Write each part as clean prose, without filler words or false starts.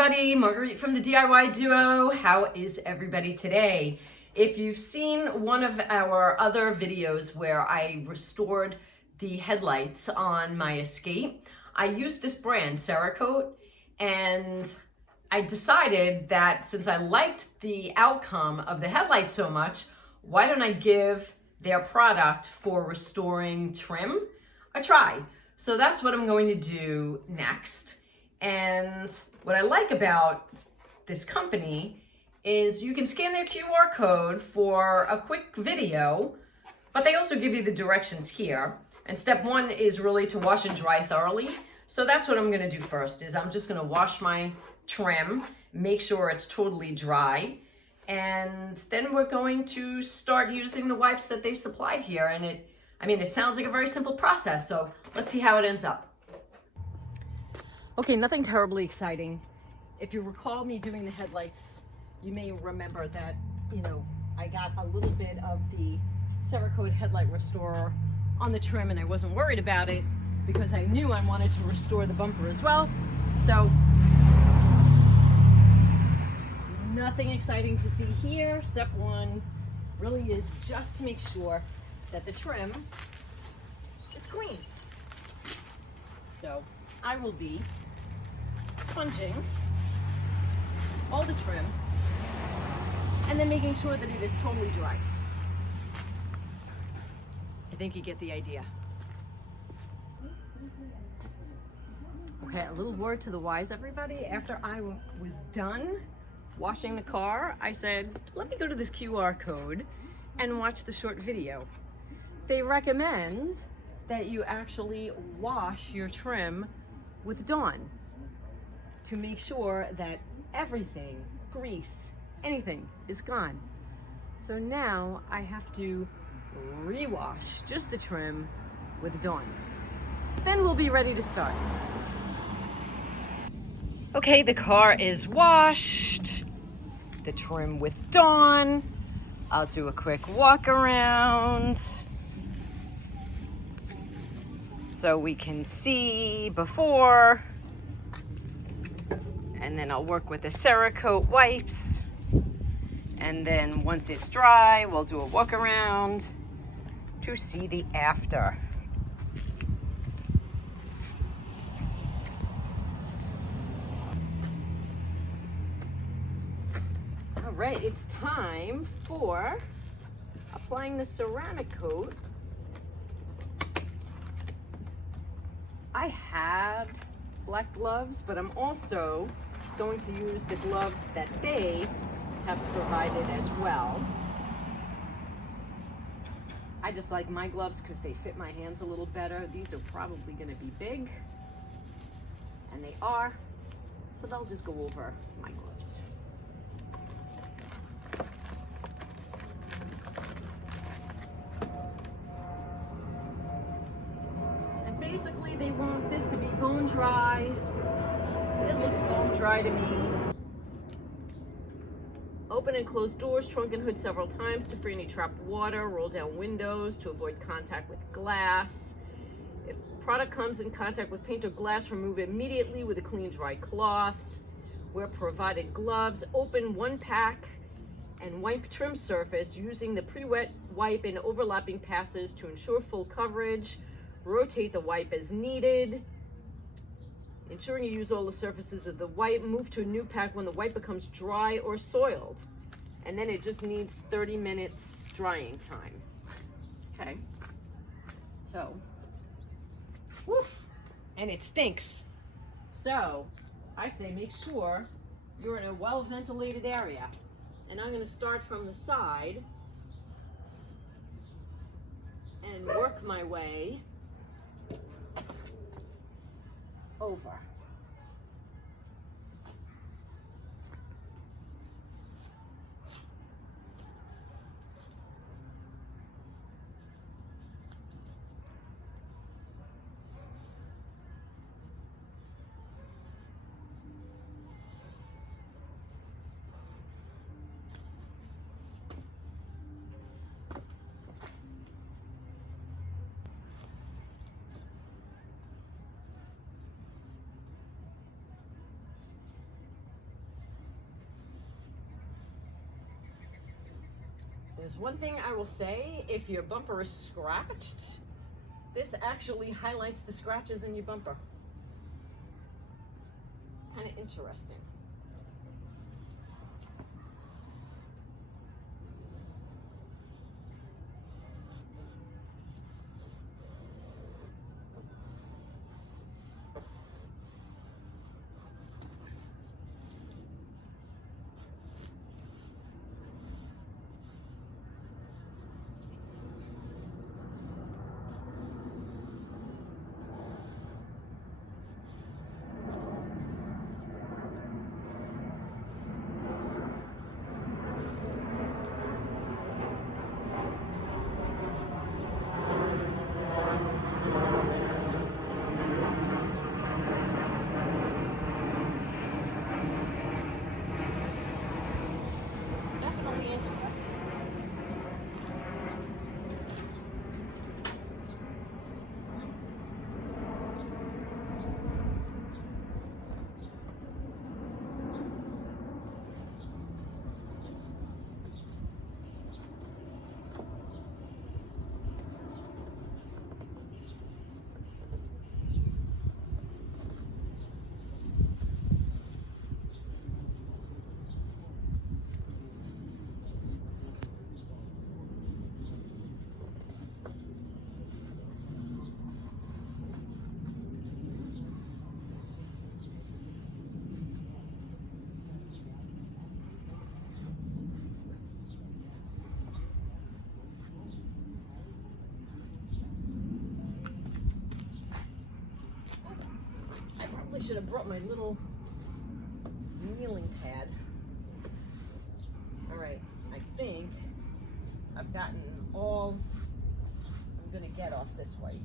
everybody, Marguerite from the DIY Duo. How is everybody today? If you've seen one of our other videos where I restored the headlights on my Escape, I used this brand, Cerakote, and I decided that since I liked the outcome of the headlights so much, why don't I give their product for restoring trim a try? So that's what I'm going to do next. And what I like about this company is you can scan their QR code for a quick video, but they also give you the directions here. And step one is really to wash and dry thoroughly. So that's what I'm gonna do first, is I'm just gonna wash my trim, make sure it's totally dry, and then we're going to start using the wipes that they supply here. And it sounds like a very simple process, so let's see how it ends up. Okay, nothing terribly exciting. If you recall me doing the headlights, you may remember that, I got a little bit of the Cerakote headlight restorer on the trim, and I wasn't worried about it because I knew I wanted to restore the bumper as well. So, nothing exciting to see here. Step one really is just to make sure that the trim is clean. So, I will be sponging all the trim and then making sure that it is totally dry. I think you get the idea. Okay, a little word to the wise, everybody. After I was done washing the car, I said, let me go to this QR code and watch the short video. They recommend that you actually wash your trim with Dawn to make sure that everything, grease, anything is gone. So now I have to rewash just the trim with Dawn. Then we'll be ready to start. Okay, the car is washed, the trim with Dawn. I'll do a quick walk around so we can see before. And then I'll work with the Cerakote wipes. And then once it's dry, we'll do a walk around to see the after. All right, it's time for applying the Cerakote. I have black gloves, but I'm also going to use the gloves that they have provided as well. I just like my gloves because they fit my hands a little better. These are probably going to be big, and they are, so they'll just go over my gloves. And basically they want this to be bone dry. It looks bone dry to me. Open and close doors, trunk and hood several times to free any trapped water. Roll down windows to avoid contact with glass. If product comes in contact with paint or glass, remove it immediately with a clean, dry cloth. Wear provided gloves. Open one pack and wipe trim surface using the pre-wet wipe in overlapping passes to ensure full coverage. Rotate the wipe as needed. Ensuring you use all the surfaces of the wipe. Move to a new pack when the wipe becomes dry or soiled. And then it just needs 30 minutes drying time. Okay. So, woof, and it stinks. So, I say make sure you're in a well-ventilated area. And I'm going to start from the side and work my way over. There's one thing I will say, if your bumper is scratched, this actually highlights the scratches in your bumper. Kind of interesting. I should have brought my little kneeling pad. All right, I think I've gotten all I'm gonna get off this wipe.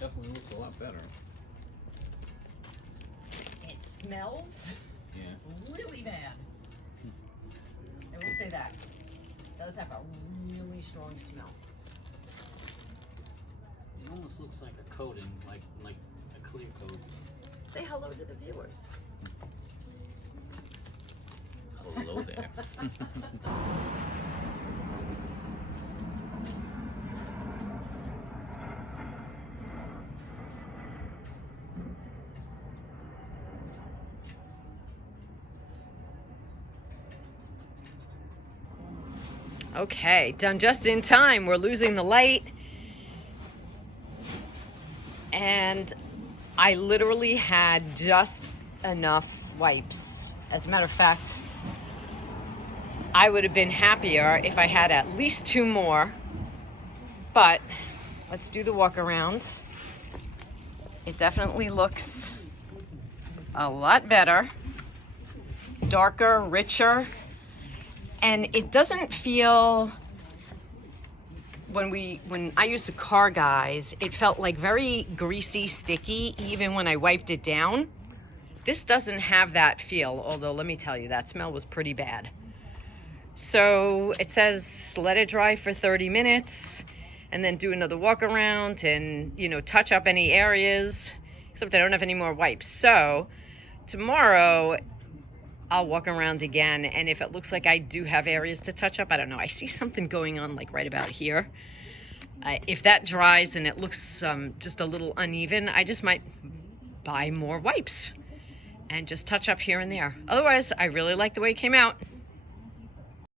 Definitely looks a lot better. It smells Yeah. really bad. I will say that. It does have a really strong smell. It almost looks like a coating, like a clear coat. Say hello to the viewers. Hello there. Okay, done just in time. We're losing the light. And I literally had just enough wipes. As a matter of fact, I would have been happier if I had at least 2 more. But let's do the walk around. It definitely looks a lot better, darker, richer. And it doesn't feel when I used the Car Guys, it felt like very greasy, sticky, even when I wiped it down. This doesn't have that feel, although let me tell you, that smell was pretty bad. So it says let it dry for 30 minutes and then do another walk around and, you know, touch up any areas, except I don't have any more wipes. So tomorrow I'll walk around again, and if it looks like I do have areas to touch up, I don't know. I see something going on like right about here. If that dries and it looks just a little uneven, I just might buy more wipes and just touch up here and there. Otherwise, I really like the way it came out.